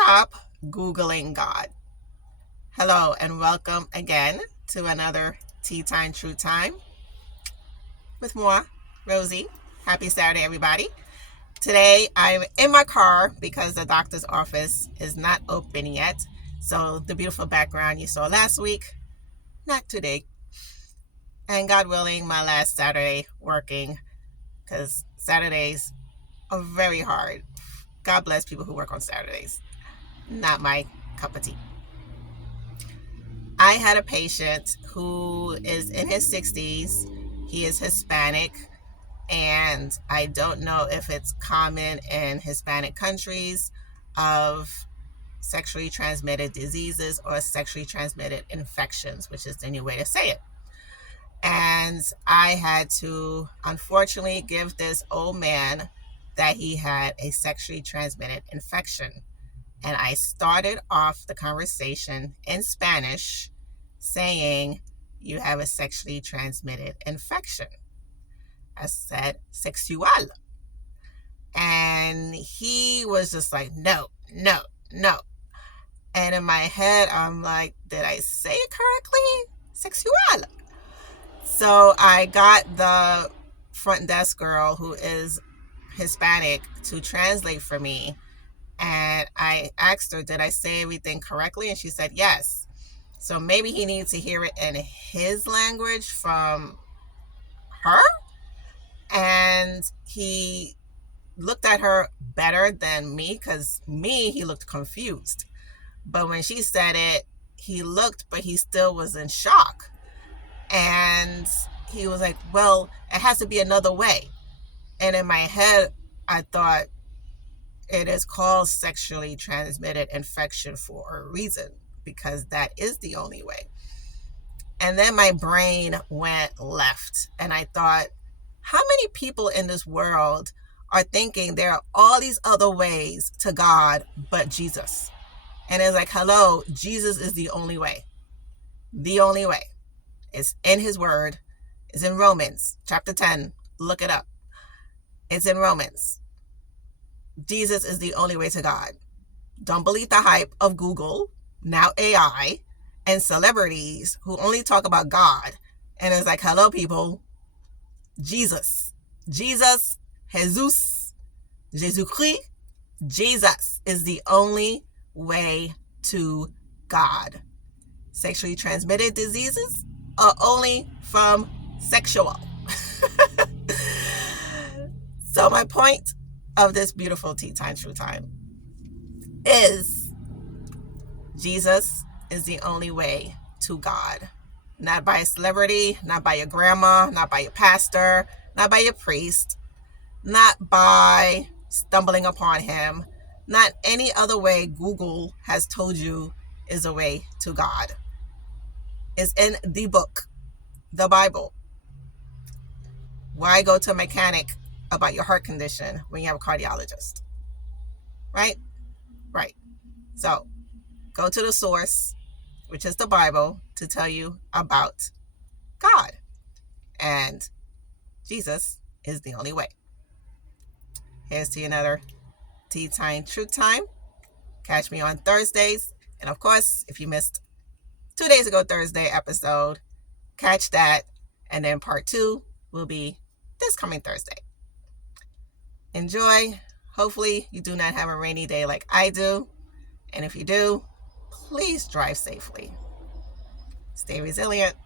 Stop Googling God. Hello and welcome again to another Tea Time True Time with more Rosie. Happy Saturday, everybody. Today I'm in my car because the doctor's office is not open yet. So the beautiful background you saw last week, not today. And God willing, my last Saturday working, because Saturdays are very hard. God bless people who work on Saturdays. Not my cup of tea. I had a patient who is in his 60s. He is Hispanic, and I don't know if it's common in Hispanic countries of sexually transmitted diseases or sexually transmitted infections, which is the new way to say it. And I had to, unfortunately, give this old man that he had a sexually transmitted infection. And I started off the conversation in Spanish saying, "You have a sexually transmitted infection." I said, "Sexual." And he was just like, "No, no, no." And in my head, I'm like, did I say it correctly? Sexual. So I got the front desk girl who is Hispanic to translate for me. And I asked her, did I say everything correctly? And she said, yes. So maybe he needs to hear it in his language from her. And he looked at her better than me, because he looked confused. But when she said it, he looked, but he still was in shock. And he was like, well, it has to be another way. And in my head, I thought, it is called sexually transmitted infection for a reason, because that is the only way. And then my brain went left, and I thought, how many people in this world are thinking there are all these other ways to God but Jesus? And it's like, hello, Jesus is the only way. The only way. It's in his word. It's in Romans chapter 10. Look it up. It's in Romans. Jesus is the only way to God. Don't believe the hype of Google, now AI, and celebrities who only talk about God. And it's like, hello, people. Jesus, Jesus Christ, Jesus is the only way to God. Sexually transmitted diseases are only from sexual. So my point of this beautiful Tea Time True Time is Jesus is the only way to God. Not by a celebrity, not by your grandma, not by your pastor, not by your priest, not by stumbling upon him, not any other way Google has told you is a way to God. It's in the book, the Bible. Why go to a mechanic about your heart condition when you have a cardiologist? Right? Right. So go to the source, which is the Bible, to tell you about God. And Jesus is the only way. Here's to another Tea Time True Time. Catch me on Thursdays. And of course, if you missed 2 days ago Thursday episode, catch that. And then part 2 will be this coming Thursday. Enjoy. Hopefully you do not have a rainy day like I do. And if you do, please drive safely. Stay resilient.